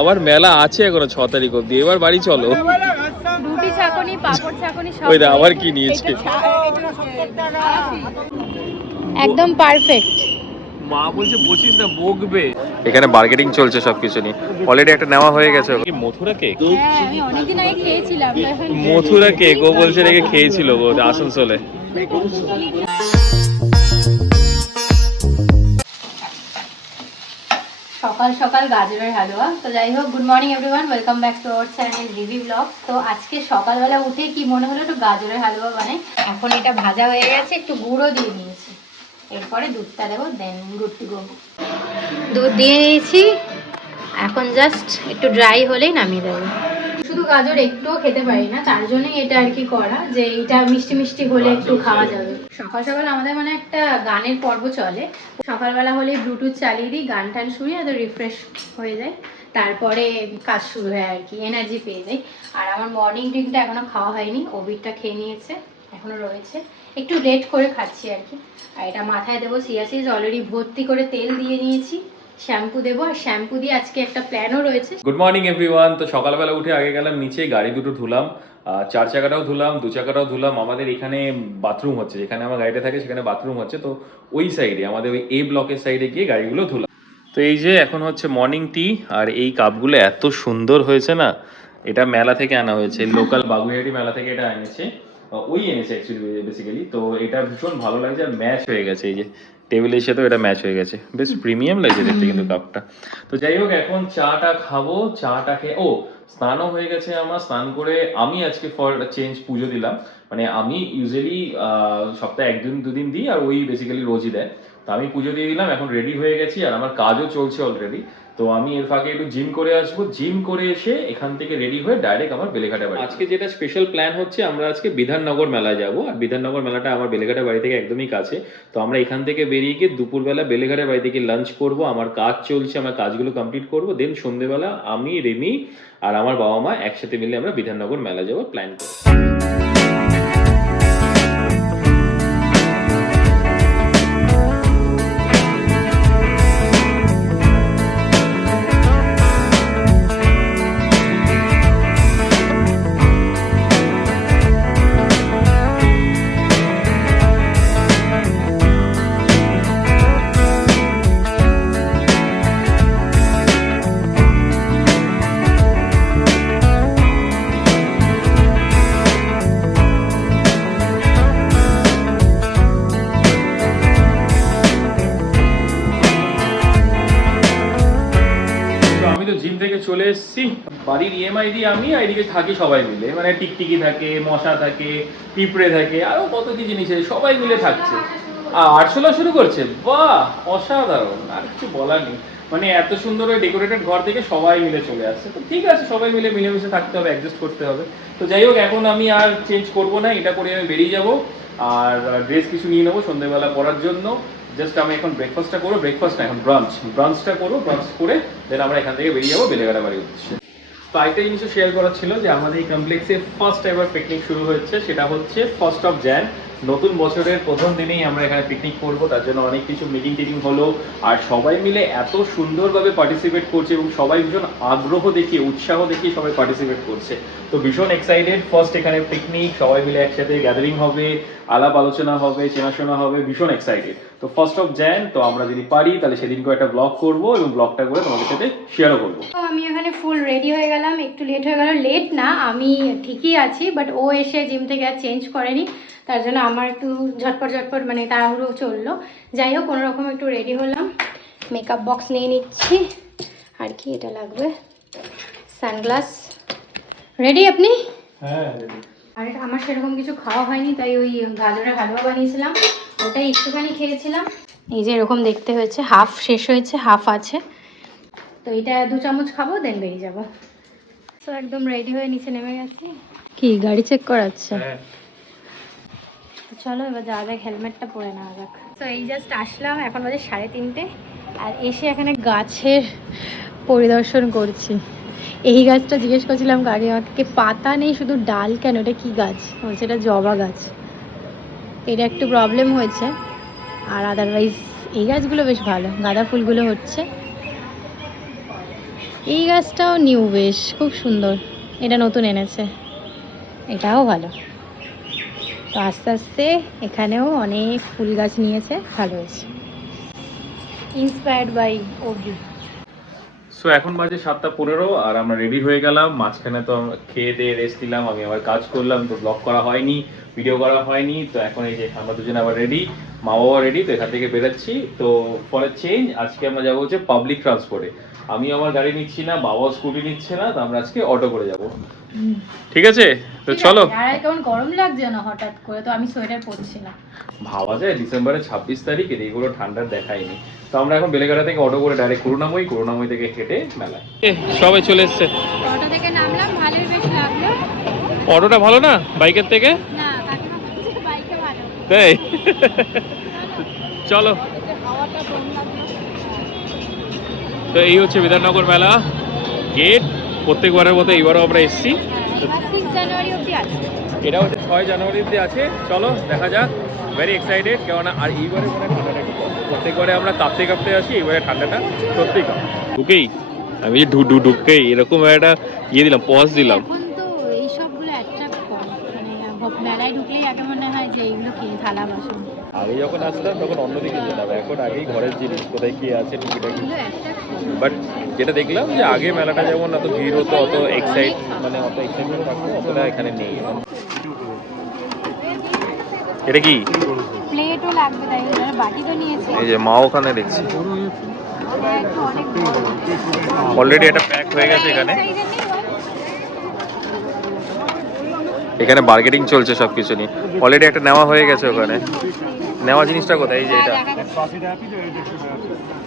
আবার মেলা আছে এখনো 6 তারিখ অব্দি, এবার বাড়ি চলো। রুটি ছাকনি, পাপড় ছাকনি সব। ওই দা আবার কি নিয়েছে, একদম পারফেক্ট। মা বলছে বসিস না, বকবে। এখানে মার্কেটিং চলছে সবকিছু নিয়ে। অলরেডি একটা নেওয়া হয়ে গেছে। কি মথুরা কেক? হ্যাঁ, আমি অনেকদিন আগে খেয়েছিলাম। মথুরা কেক ও বলছে রেখে খেয়েছিল গো আসানসোলে। সকাল সকাল গাজরের হালুয়া। তো যাই হোক, good morning everyone, welcome back to our channel Rivi blog. তো আজকে সকালবেলা উঠে কি মনে হলো, একটু গাজরের হালুয়া বানাই। এখন এটা ভাজা হয়ে গেছে, একটু গুঁড়ো দিয়ে নিয়েছি, এরপরে দুধটা দেবো, দেন গুড টু গো। দুধ দিয়ে নিয়েছি, এখন জাস্ট একটু ড্রাই হলেই নামিয়ে দেবো। শুধু গাজর একটুও খেতে পারি না, তার জন্যই এটা আর কি করা, যে এটা মিষ্টি মিষ্টি হলে একটু খাওয়া যাবে। সকাল সকাল আমাদের মানে একটা গানের পর্ব চলে। সকালবেলা হলে ব্লুটুথ চালিয়ে দিই, গান টান শুনি, আর রিফ্রেশ হয়ে যায়, তারপরে কাজ শুরু হয় আর কি, এনার্জি পেয়ে যাই। আর আমার মর্নিং ড্রিঙ্কটা এখনো খাওয়া হয়নি, ওবিটটা খেয়ে নিয়েছে, এখনো রয়েছে, একটু লেট করে খাচ্ছি আর কি। আর এটা মাথায় দেবো চিয়া সিডস, অলরেডি ভর্তি করে তেল দিয়ে নিয়েছি, শ্যাম্পু দেবো, আর শ্যাম্পু দিয়ে আজকে একটা প্ল্যানও রয়েছে। Good morning everyone. তো সকালবেলা উঠে আগে গেলাম নিচে, গাড়ি দুটো ধুলাম, 4 চাকাটাও ধুলাম, 2 চাকাটাও ধুলাম। আমাদের এখানে বাথরুম হচ্ছে, যেখানে আমার গাড়িটা থাকে সেখানে বাথরুম হচ্ছে, তো ওই সাইডে আমাদের ওই এ ব্লকের সাইডে গিয়ে গাড়িগুলো ধুলাম। তো এই যে এখন হচ্ছে মর্নিং টি, আর এই কাপগুলো এত সুন্দর হয়েছে না, এটা মেলা থেকে আনা হয়েছে, লোকাল বাগুইহাটি মেলা থেকে এটা এনেছে, ওই এনেছে অ্যাকচুয়ালি বেসিক্যালি। তো এটা ভীষণ ভালো লাগছে, আর ম্যাচ হয়ে গেছে, এই যে টেবিলের সাথেও এটা ম্যাচ হয়ে গেছে, বেশ প্রিমিয়াম লাগছে দেখতে কিন্তু কাপটা। তো যাই হোক, এখন চাটা খাবো, চাটা খেয়ে স্নানও হয়ে গেছে আমার। স্নান করে আমি আজকে ফর চেঞ্জ পুজো দিলাম। মানে আমি ইউজুয়ালি সপ্তাহে 1-2 দিন দিই, আর ওই বেসিক্যালি রোজই দেয়। তো আমি পুজো দিয়ে দিলাম, এখন রেডি হয়ে গেছি, আর আমার কাজও চলছে অলরেডি। তো আমি এর ফাঁকে একটু জিম করে আসবো, জিম করে এসে এখান থেকে রেডি হয়ে ডাইরেক্ট আমার বেলেঘাটা বাড়ি। আজকে যেটা স্পেশাল প্ল্যান হচ্ছে, আমরা আজকে বিধাননগর মেলায় যাব। আর বিধাননগর মেলাটা আমার বেলেঘাটা বাড়ি থেকে একদমই কাছে। তো আমরা এখান থেকে বেরিয়ে গিয়ে দুপুরবেলা বেলেঘাটার বাড়ি থেকে লাঞ্চ করব, আমার কাজ চলছে, আমার কাজগুলো কমপ্লিট করব, দেন সন্ধ্যেবেলা আমি, রেমি আর আমার বাবা মা একসাথে মিলে আমরা বিধাননগর মেলা যাওয়ার প্ল্যান করব। জিম থেকে চলে এসেছি, বাড়ির ইএমআই দিয়ে আমি, আর এদিকে থাকি সবাই মিলে, মানে টিকটিকি থাকে, মশা থাকে, পিঁপড়ে থাকে, আরো কত কি জিনিস আছে, সবাই মিলে থাকছে। আরশোলা শুরু করছে, বাহ অসাধারণ, আর কিছু বলার নেই। মানে এত সুন্দর ওই ডেকোরেটেড ঘর থেকে সবাই মিলে চলে আসছে। তো ঠিক আছে, সবাই মিলে মিলেমিশে থাকতে হবে, অ্যাডজাস্ট করতে হবে। তো যাই হোক, এখন আমি আর চেঞ্জ করবো না, এটা করে আমি বেরিয়ে যাব। আর ড্রেস কিছু নিয়ে নেবো সন্ধ্যেবেলা পরার জন্য। জাস্ট আমি এখন ব্রেকফাস্টটা করবো, ব্রেকফাস্ট না, এখন ব্রাঞ্চটা করবো, ব্রাঞ্চ করে দেন আমরা এখান থেকে বেরিয়ে যাবো বেলেঘাটা বাড়ির উদ্দেশ্যে। তো আরেকটা জিনিসও শেয়ার করার ছিল, যে আমাদের এই কমপ্লেক্সে ফার্স্ট এবার পিকনিক শুরু হচ্ছে, সেটা হচ্ছে 1 জানুয়ারি, নতুন বছরের প্রথম দিনেই আমরা এখানে পিকনিক করবো। তার জন্য অনেক কিছু মিটিং টিটিং হলো, আর সবাই মিলে এত সুন্দরভাবে পার্টিসিপেট করছে, এবং সবাই ভীষণ আগ্রহ দেখিয়ে, উৎসাহ দেখিয়ে সবাই পার্টিসিপেট করছে। তো ভীষণ এক্সাইটেড, ফার্স্ট এখানে পিকনিক, সবাই মিলে একসাথে গ্যাদারিং হবে, আলাপ আলোচনা হবে, চেনাশোনা হবে, ভীষণ এক্সাইটেড। তো 1 জানুয়ারি, তো আমরা যদি পারি তাহলে সেদিনকে একটা ব্লগ করবো, এবং ব্লগটা করে তোমাদের সাথে শেয়ারও করবো। তো আমি এখানে ফুল রেডি হয়ে গেলাম, একটু লেট হয়ে গেল, লেট না আমি ঠিকই আছি, বাট ও এসে জিম থেকে আর চেঞ্জ করেনি, তার জন্য আমার একটু ঝটপট মানে তাড়াহুড়ো চললো। যাই হোক, কোনোরকম একটু রেডি হলাম, মেকআপ বক্স নিয়ে নিচ্ছি, আর কি এটা লাগবে, সানগ্লাস। রেডি আপনি? হ্যাঁ। আর আমার সেরকম কিছু খাওয়া হয়নি, তাই ওই গাজরের হালুয়া বানিয়েছিলাম, ওটাই একটুখানি খেয়েছিলাম। এই যে এরকম দেখতে হয়েছে, হাফ শেষ হয়েছে, হাফ আছে, তো এটা 2 চামচ খাবো, দেন বেরিয়ে যাবো। তো একদম রেডি হয়ে নিচে নেমে গেছি। কি গাড়ি চেক করাচ্ছে? চলো এবার যাওয়া যাক, হেলমেটটা পরে নেওয়া যাক। তো এই জাস্ট আসলাম, এখন বাজে 3:30, আর এসে এখানে গাছের পরিদর্শন করছি। এই গাছটা জিজ্ঞেস করছিলাম কাকিমাকে, পাতা নেই শুধু ডাল কেন, এটা কি গাছ? বলছে এটা জবা গাছ। এটা একটু প্রবলেম হয়েছে, আর আদারওয়াইজ এই গাছগুলো বেশ ভালো, গাঁদা ফুলগুলো হচ্ছে। এই গাছটাও নিউ, বেশ খুব সুন্দর, এটা নতুন এনেছে, এটাও ভালো। তো আস্তে আস্তে এখানেও অনেক ফুল গাছ নিয়েছে, ভালো হয়েছে। Inspired by Abhi. সো এখন বাজে 7:15 আর আমরা রেডি হয়ে গেলাম। মাঝখানে তো আমরা খেয়ে দিয়ে রেস্ট নিলাম, আমি আবার কাজ করলাম, তো ব্লগ করা হয়নি, ভিডিও করা হয়নি। তো এখন এই যে আমরা দুজনে আবার রেডি, মা বাবা রেডি, তো এখান থেকে বেরোচ্ছি। তো ফলে চেঞ্জ, আজকে আমরা যাবো হচ্ছে পাবলিক ট্রান্সপোর্টে। আমি আমার গাড়ি নিচ্ছি না, বাবাও স্কুটি নিচ্ছে না, তো আমরা আজকে অটো করে যাব। ঠিক আছে, তো চলো। আর কেমন গরম লাগছে না হঠাৎ করে, তো আমি সোয়েটার পরছিলাম। ভাবা যায় ডিসেম্বরের 26 তারিখ, এইগুলো ঠান্ডার দেখায়নি। তো আমরা এখন বেলেঘাটা থেকে অটো করে ডাইরেক্ট করুণাময়ী থেকে হেঁটে মেলায়। সবাই চলে এসছে। অটো থেকে নামলাম, ভালোই বেশ লাগলো। অটোটা ভালো না বাইকের থেকে? না, কাকিমা বলছে বাইকে ভালো। তাই চলো। হাওয়াটা কম লাগলো। তো এই হচ্ছে বিধাননগর মেলা গেট, প্রত্যেকবারের মতো এইবারও আমরা এসেছি। 6 জানুয়ারি অবধি আছে। এটা হচ্ছে 6 জানুয়ারি অবধি আছে, চলো দেখা যাক। ভেরি এক্সাইটেড, কেননা আর এইবারে মনে হয় ঠান্ডাটা একটু কম। প্রত্যেকবারে আমরা কাঁপতে কাঁপতে আসি, এইবারে ঠান্ডাটা সত্যি কম। ঢুকেই আমি ঢুকেই এরকম একটা দিলাম, পজ দিলাম। এখন তো এই সবগুলো অ্যাট্রাক্ট করে, মানে মেলায় ঢুকলেই আগে মনে হয় যে এইগুলো কিনে থালা বাসন। আগে যখন আসতাম তখন অন্যদিকে যেতাম, এখন আগেই ঘরের জিনিস কোথায় কি আছে টুকিটাকি। এগুলো অ্যাট্রাক্ট করে। বাট যেটা দেখলাম যে আগে মেলাটা যেমন অত ভিড় হতো, অত এক্সাইটমেন্ট থাকতো, অতটা এখানে নেই। এটা কি? প্লেটও লাগবে, তাই জন্য বাটি তো নিয়েছি। এই যে মা ওখানে দেখছি একটু অনেক বড়। অলরেডি একটা প্যাক হয়ে গেছে এখানে। এখানে বার্গেটিং চলছে সবকিছু নিয়ে, অলরেডি একটা নেওয়া হয়ে গেছে ওখানে। নেওয়া জিনিসটা কোথায়? এই যে এটা,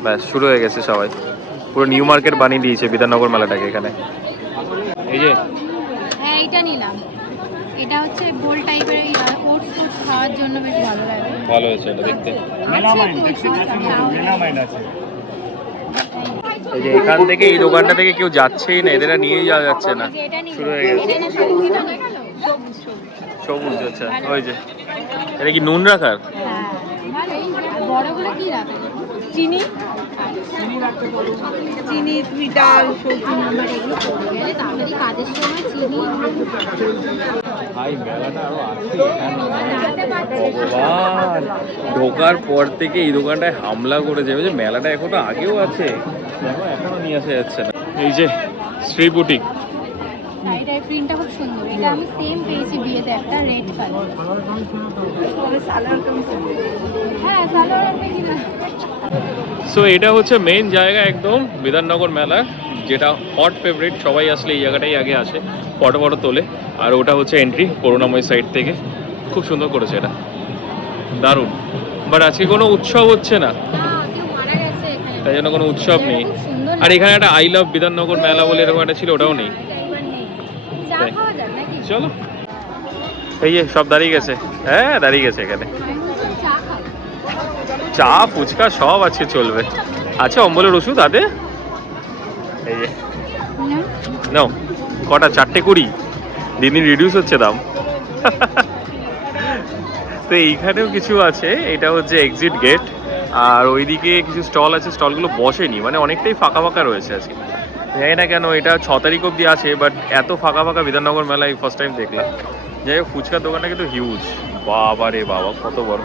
ব্যাস শুরু হয়ে গেছে। সবাই পুরো নিউ মার্কেট বানিয়ে দিয়েছে বিধাননগর মেলাটাকে এখানে। এই যে হ্যাঁ, এইটা নিলাম। এটা হচ্ছে গোল টাইপের, ওটস খাওয়ার জন্য বেশ ভালো লাগে। ভালো হয়েছে এটা দেখতে। এই যে এখান থেকে এই দোকানটা থেকে কেউ যাচ্ছেই না, এদের নিয়ে যাওয়া যাচ্ছে না, শুরু হয়ে গেছে। সবুজ, আচ্ছা ওই যে এটা কি নুন রাখার? হ্যাঁ, বড়গুলো কি রাখা? চিনি, চিনি, ডাল, সবজি নাম্বার এগুলো পড়ে গেলে তাড়াতাড়ি কাজের সময় চিনি। ভাই মেলাটা আরো আছে ভগবান, ঢোকার পর থেকে এই দোকানটায় হামলা করেছে। যে মেলাটা এখনো আগেও আছে, এখনো নিয়ে আসা যাচ্ছে না। এই যে শ্রী বুটিক, এটার প্রিন্টটা খুব সুন্দর। এটা আমি সেম পেয়েছি বিয়েতে, একটা রেড কালার। হ্যাঁ, সালোয়ার আমি কিনা। সো এটা হচ্ছে মেইন জায়গা একদম বিধাননগর মেলার, যেটা হট ফেভারিট। সবাই আসলে এই জায়গাটাই আগে আসে, ফটো তোলে। আর ওটা হচ্ছে এন্ট্রি করুণাময়ী সাইড থেকে। খুব সুন্দর করেছে এটা, দারুণ। বাট আজকে কোনো উৎসব হচ্ছে না, তাই জন্য কোনো উৎসব নেই। আর এখানে একটা আই লাভ বিধাননগর মেলা বলে এরকম একটা ছিল, ওটাও নেই। চলো, এই যে সব দাঁড়িয়ে গেছে। হ্যাঁ দাঁড়িয়ে গেছে এখানে, চা ফুচকা সব আছে, চলবে। আছে অম্বলের ওষুধ আদে। এই যে নাও, কটা? 4:20। দিন দিন রিডিউস হচ্ছে দাম। তো এইখানেও কিছু আছে, এটা হচ্ছে এক্সিট গেট। আর ওইদিকে কিছু স্টল আছে, স্টলগুলো বসেনি, মানে অনেকটাই ফাঁকা ফাঁকা রয়েছে আজকে। জানি না কেন, এটা 6 তারিখ অবধি আছে, বাট এত ফাঁকা ফাঁকা বিধাননগর মেলায় ফার্স্ট টাইম দেখলাম। যাই হোক, ফুচকার দোকানটা কিন্তু হিউজ, বাবা রে বাবা কত বড়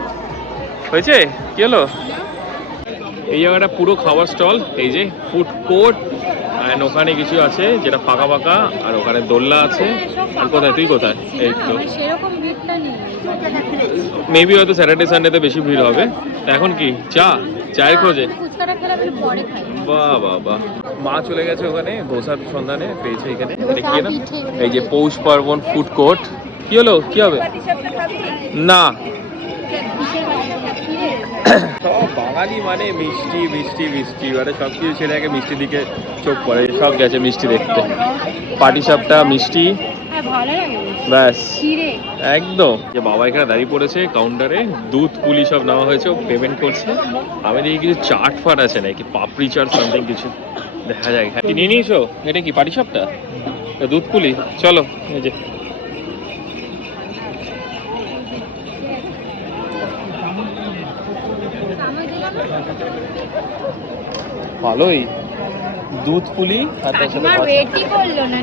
হয়েছে। কি হলো? এই জায়গাটা পুরো খাবার স্টল, এই যে ফুড কোর্ট। আর ওখানে কিছু আছে যেটা ফাঁকা ফাঁকা, আর ওখানে দোলনা আছে। আর কোথায়? তুই কোথায়? এই তো সেরকম ভিড়টা নেই। মেবি হয়তো স্যাটারডে সানডেতে বেশি ভিড় হবে। তা এখন কি চায়ের খোঁজে? ফুচকাটা খেলে আমি পরে খাই। বাহ বাহ বাহ। মা চলে গেছে ওখানে ধোসার সন্ধানে, পেয়েছে এখানে। এটা কি না? এই যে পৌষ পার্বণ ফুড কোর্ট। কি হলো? কি হবে? না, সব বাঙালি মানে মিষ্টি মিষ্টি মিষ্টি, মানে সব কিছু ছেলে আগে মিষ্টির দিকে চোখ পড়ে, সব গেছে মিষ্টি দেখতে। পাটিসাপটা মিষ্টি, ব্যাস একদম। যে বাবা এখানে দাঁড়িয়ে পড়েছে কাউন্টারে, দুধ পুলি সব নেওয়া হয়েছে, পেমেন্ট করছে। আমি দেখি কিছু চাট ফাট আছে নাকি, পাপড়ি চাট সামথিং কিছু দেখা যায়। কি নিয়ে নিয়েছো? এটা কি পাটিসাপটা? দুধ পুলি, চলো। এই যে ভালোই দুধ পুলি আর তার সাথে আমার ওয়েটই করলো না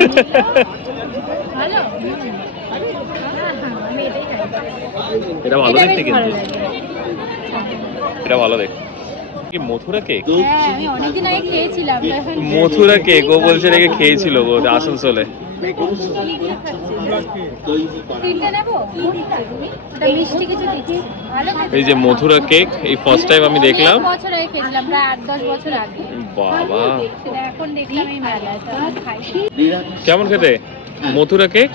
ভালো আমি এটাই খাই। এটা ভালো এটা দেখতে বেশ কিন্তু ভালো লাগে। এটা ভালো দেখতে কি মথুরা কেক হ্যাঁ আমি অনেকদিন আগে খেয়েছিলাম এখন মথুরা কেক ও বলছে নাকি খেয়েছিল গো আসানসোলে তিনটে নেবো ওটা মিষ্টি কিছু দিচ্ছি ভালো খেতে। এই যে মথুরা কেক এই ফার্স্ট টাইম আমি দেখলাম অনেক বছর আগে খেয়েছিলাম প্রায় 8-10 বছর আগে বাবা সেটা এখন দেখলাম এই মেলায় তো খাই কেমন খেতে মথুরা কেক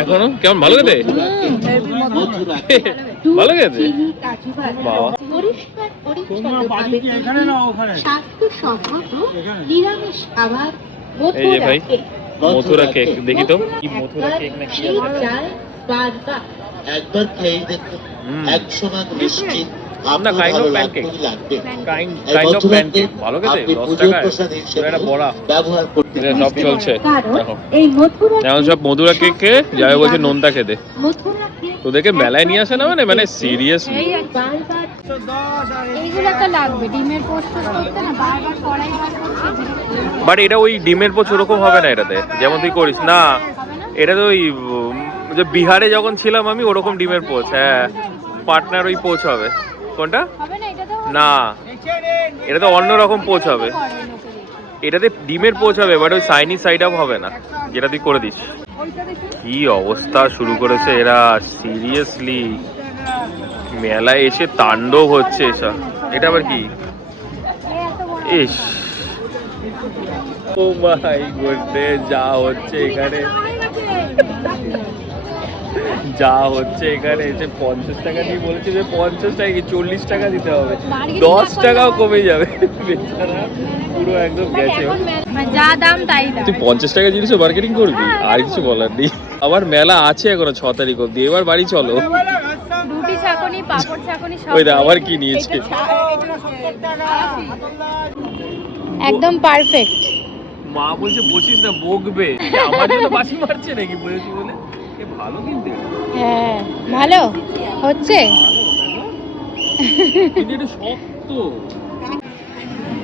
এখনো কেমন ভালো খেতে ভালো খেতে বাবা পরিষ্কার পরিচ্ছন্নভাবে স্বাস্থ্যসম্মত নিরামিষ খাবার এই যে ভাই মথুরা কেক দেখি তো কি মথুরা কেক নাকি সেই চাল বারবার একবার খেয়ে দেখুন 100% নিশ্চিত না kind of pancake kind of pancake ভালো খেতে 10 টাকায় এটা বড়া ব্যবহার করতে এটা সব চলছে কারণ দেখো এই মথুরা এখন সব মথুরা কেক খেয়ে যাবে বলছে নোনতা খেতে মথুরা কেক তোদেরকে মেলায় নিয়ে আসে না মানে সিরিয়াসলি এই আছে। বারবার এইগুলো একটা লাগবে ডিমের পোস্ট করতে না বারবার কড়াই বার করতে বাট এটা ওই ডিমের পোচ ওরকম হবে না এটাতে যেমন তুই করিস না এটা তো ওই যে বিহারে যখন ছিলাম আমি ওরকম ডিমের পোচ হ্যাঁ পার্টনার ওই পোচ হবে কোনটা হবে না এটা তো না এটা তো অন্যরকম পোচ হবে করে লোকে দেখি। এটাতে ডিমের পোচ হবে বাট ওই সাইনি সাইড আপ হবে না যেটা তুই করে দিস কি অবস্থা শুরু করেছে এরা সিরিয়াসলি মেলায় এসে তাণ্ডব হচ্ছে এসব এটা আবার কি এই এত বড় ইস ও মাই গডনেস যা হচ্ছে এখানে যা হচ্ছে এখানে এসে 50 টাকা দিয়ে বলেছে যে 50 টাকা কি 40 টাকা দিতে হবে 10 টাকাও কমে যাবে বেচারা পুরো একদম গেছে এখন যা দাম তাই দাম তুই 50 টাকা জিনিসও মার্কেটিং করবি আর কিছু বলার নেই আবার মেলা আছে এখনো 6 তারিখ অব্দি এবার বাড়ি চলো রুটি ছাকনি পাপড় ছাকনি সব ওই দা আবার কি নিয়েছে একদম পারফেক্ট মা বলছে বসিস না বকবে আমার জন্য বাসি মারছে নাকি বলেছি বলে এ ভালো কিনতে হ্যাঁ ভালো হচ্ছে কিন্তু এটা শক্ত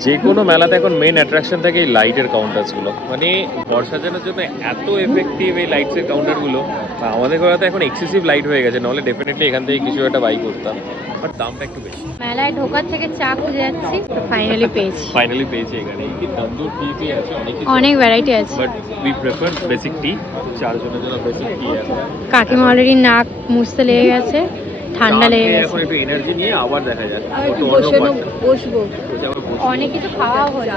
যে কোনো মেলাতে এখন মেইন অ্যাট্রাকশন থাকে এই লাইটের কাউন্টারসগুলো মানে ঘর সাজানোর জন্য এত এফেক্টিভ এই লাইটসের কাউন্টারগুলো আমাদের ঘরে তো এখন এক্সেসিভ লাইট হয়ে গেছে নাহলে ডেফিনেটলি এখান থেকে কিছু একটা বাই করতাম বাট দামটা একটু বেশি মেলায় ঢোকার থেকে চা খুঁজে যাচ্ছি ফাইনালি পেয়েছি ফাইনালি পেয়েছি এখানে কি তন্দুর টি আছে অনেক কিছু অনেক ভ্যারাইটি আছে but we prefer basic T চারজনের জন্য বেসিক টি আছে কাকিমা অলরেডি নাক মুছতে লেগে গেছে ঠান্ডা লেগে গেছে এখন একটু এনার্জি নিয়ে আবার দেখা যাক বসবো অনেক কিছু খাওয়া হলো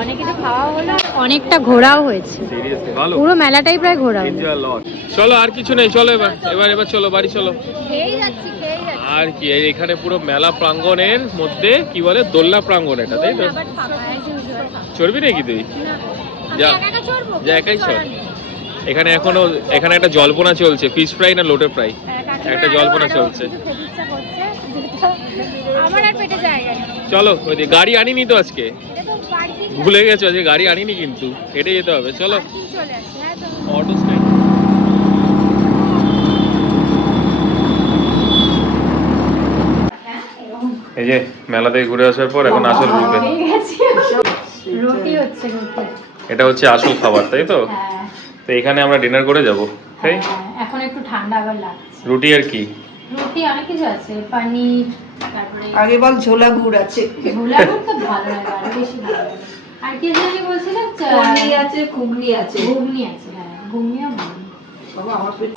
অনেক কিছু খাওয়া হলো অনেকটা ঘোরাও হয়েছে সিরিয়াসলি ভালো পুরো মেলাটাই প্রায় ঘোরা হলো এনজয় লট চলো আর কিছু নেই চলো এবার চলো বাড়ি চলো খেয়েই যাচ্ছি আর কি এই এখানে পুরো মেলা প্রাঙ্গণের মধ্যে কি বলে দোলনা প্রাঙ্গণ এটা তাই তো চড়বি নাকি তুই যা যা একাই চল এখানে এখানে একটা জল্পনা চলছে ফিশ ফ্রাই না লোটে ফ্রাই একটা জল্পনা চলছে আমার আর পেটে জায়গা নেই চলো ওই দিকে গাড়ি আনিনি তো আজকে এটা তো বাড়িতে ভুলে গেছো যে গাড়ি আনিনি কিন্তু হেঁটে যেতে হবে চলো চলে আসে হ্যাঁ তো অটো স্ট্যান্ড এই যে মেলা থেকে ঘুরে আসার পর এখন আসল রূপে রুটি হচ্ছে রুটি এটা হচ্ছে আসল খাবার তাই তো হ্যাঁ তো এখানে আমরা ডিনার করে যাব তাই এখন একটু ঠান্ডা আবার লাগছে রুটি আর কি রুটি অনেক কিছু আছে পনির তারপরে আগে বল ছোলা গুড় আছে ছোলা গুড় তো ভালো লাগে আরো বেশি ভালো লাগে আর কি জানি বলছিলাম পনির আছে ঘুগনি আছে ঘুগনি আছে হ্যাঁ ঘুগনিও ভালো বাবা আমার পেট